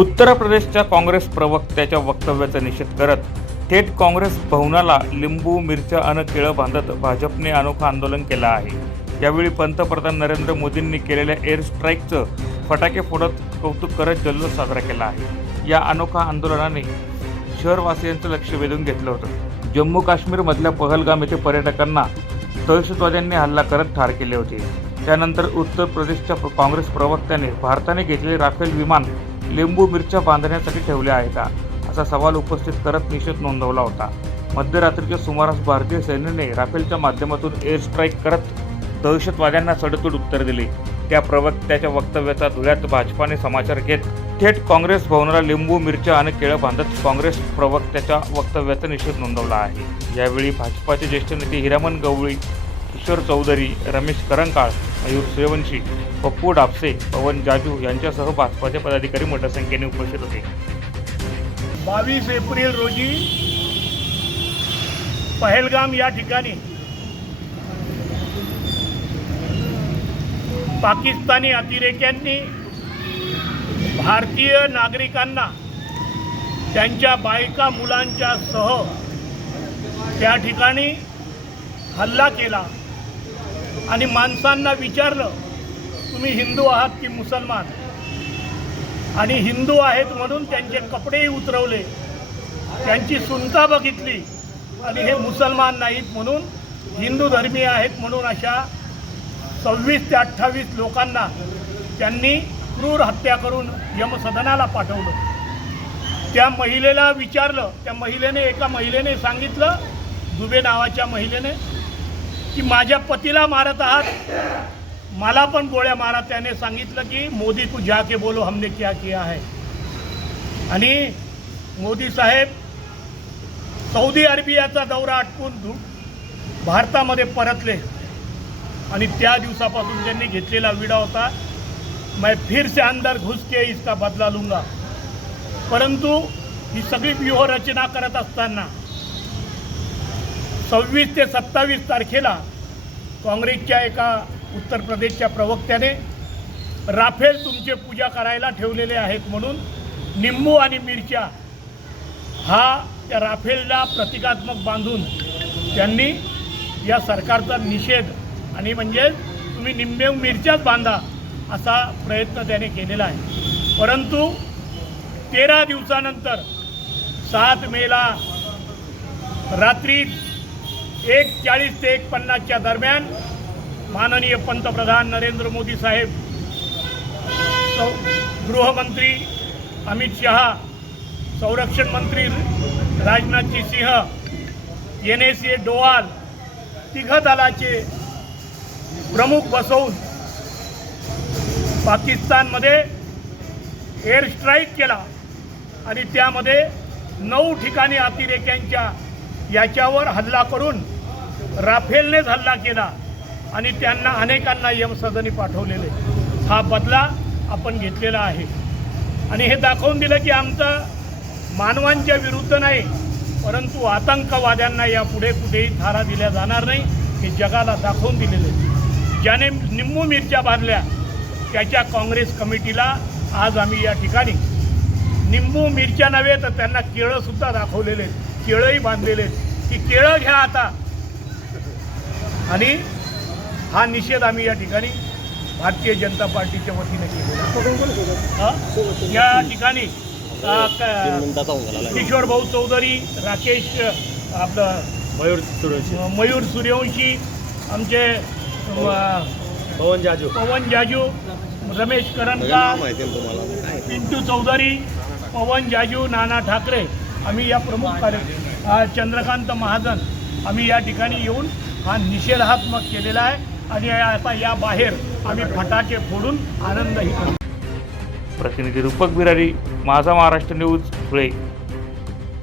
उत्तर प्रदेशच्या काँग्रेस प्रवक्त्याच्या वक्तव्याचा निषेध करत थेट काँग्रेस भवनाला लिंबू मिरच्या अन केळं बांधत भाजपने अनोखं आंदोलन केलं आहे. यावेळी पंतप्रधान नरेंद्र मोदींनी केलेल्या एअर स्ट्राईकचं फटाके फोडत कौतुक करत जल्लोष साजरा केला आहे. या अनोखा आंदोलनाने शहरवासियांचं लक्ष वेधून घेतलं होतं. जम्मू काश्मीरमधल्या पहलगाम येथे पर्यटकांना दहशतवाद्यांनी हल्ला करत ठार केले होते. त्यानंतर उत्तर प्रदेशच्या काँग्रेस प्रवक्त्याने भारताने घेतलेले राफेल विमान लिंबू मिरच्या बांधण्यासाठी ठेवल्या आहे का असा सवाल उपस्थित करत निषेध नोंदवला होता. मध्यरात्रीच्या सुमारास भारतीय सैन्याने राफेलच्या माध्यमातून एअर स्ट्राईक करत दहशतवाद्यांना सडतोड उत्तर दिले. त्या प्रवक्त्याच्या वक्तव्याचा धुळ्यात भाजपाने समाचार घेत थेट काँग्रेस भवनाला लिंबू मिरच्या आणि केळं बांधत काँग्रेस प्रवक्त्याच्या वक्तव्याचा निषेध नोंदवला आहे. यावेळी भाजपाचे ज्येष्ठ नेते हिरामन गवळी किशोर चौधरी रमेश करंकाळ मयूर सूर्यवंशी पप्पू डापसे पवन जाजू यांच्यासह भाजपाचे पदाधिकारी मोठ्या संख्येने उपस्थित होते. बावीस एप्रिल रोजी पहलगाम या ठिकाणी पाकिस्तानी अतिरेक्यांनी भारतीय नागरिकांना त्यांच्या बायका मुलांच्या सह त्या ठिकाणी हल्ला केला. आणि माणसांना विचारलं तुम्ही हिंदू आहात की मुसलमान? आणि हिंदू आहेत म्हणून त्यांचे कपडेही उतरवले. त्यांची सुनता बघितली. आणि हे मुसलमान नाहीत म्हणून हिंदू धर्मीय आहेत म्हणून अशा सव्वीस ते अठ्ठावीस लोकांना त्यांनी क्रूर हत्या करून यमसदनाला पाठवलं. त्या महिलेला विचारलं. त्या महिलेने एका महिलेने सांगितलं दुबे नावाच्या महिलेने की माझ्या पतीला मारत आहात. मला पण गोळ्या मारा. त्याने सांगितलं की मोदी तू जाके बोलो हमने क्या किया है? आणि मोदी साहेब सौदी अरेबियाचा दौरा आटपून भारतामध्ये परतले. आणि त्या दिवसापासून त्यांनी घेतलेला विडा होता मैं फिर से अंदर घुस के इसका बदला लूंगा. परंतु ही सगळी व्यूहरचना करत असताना सव्वीस ते सत्तावीस तारखेला काँग्रेसच्या एका उत्तर प्रदेशच्या प्रवक्त्याने राफेल तुमचे पूजा करायला ठेवलेले आहेत म्हणून निंबू आणि मिरच्या हा त्या राफेलला प्रतिकात्मक बांधून त्यांनी या सरकारचा निषेध आणि म्हणजे तुम्ही निंबे मिरच्याच बांधा असा प्रयत्न त्याने केलेला आहे. परंतु तेरा दिवसानंतर सात मेला रात्री एक चाळीस ते एक पन्नासच्या दरम्यान माननीय पंतप्रधान नरेंद्र मोदी साहेब गृहमंत्री अमित शहा संरक्षण मंत्री Rajnathji Singh N S A Doval तिघ दलाचे प्रमुख बसवून पाकिस्तानमध्ये एअर स्ट्राईक केला आणि त्यामध्ये नऊ ठिकाणी अतिरेक्यांच्या याच्यावर हल्ला करून राफेलनेच हल्ला केला आणि त्यांना अनेकांना यमसदनी पाठवलेले. हा बदला आपण घेतलेला आहे. आणि हे दाखवून दिलं की आमचं मानवांच्या विरुद्ध नाही परंतु आतंकवाद्यांना यापुढे कुठेही थारा दिल्या जाणार नाही हे जगाला दाखवून दिलेले ज्याने निंबू मिरच्या बांधल्या त्याच्या काँग्रेस कमिटीला आज आम्ही या ठिकाणी निंबू मिरच्या नव्हे तर त्यांना केळंसुद्धा दाखवलेले आहेत. केळंही बांधलेले आहेत. की केळं घ्या आता. आणि हा निषेध आम्ही या ठिकाणी भारतीय जनता पार्टीच्या वतीने केलेला. हा? या ठिकाणी किशोर भाऊ चौधरी राकेश आपलं मयूर मयूर सूर्यवंशी आमचे पवन जाजू पवन जाजू रमेश करणकार पिंटू चौधरी पवन जाजू नाना ठाकरे आम्ही या प्रमुख कार्य चंद्रकांत महाजन आम्ही या ठिकाणी येऊन हा निषेधात्मक केलेला आहे आणि आता या बाहेर आम्ही फटाके फोडून आनंदही करू प्रतिनिधी रूपक बिरारी माझा महाराष्ट्र न्यूज धुळे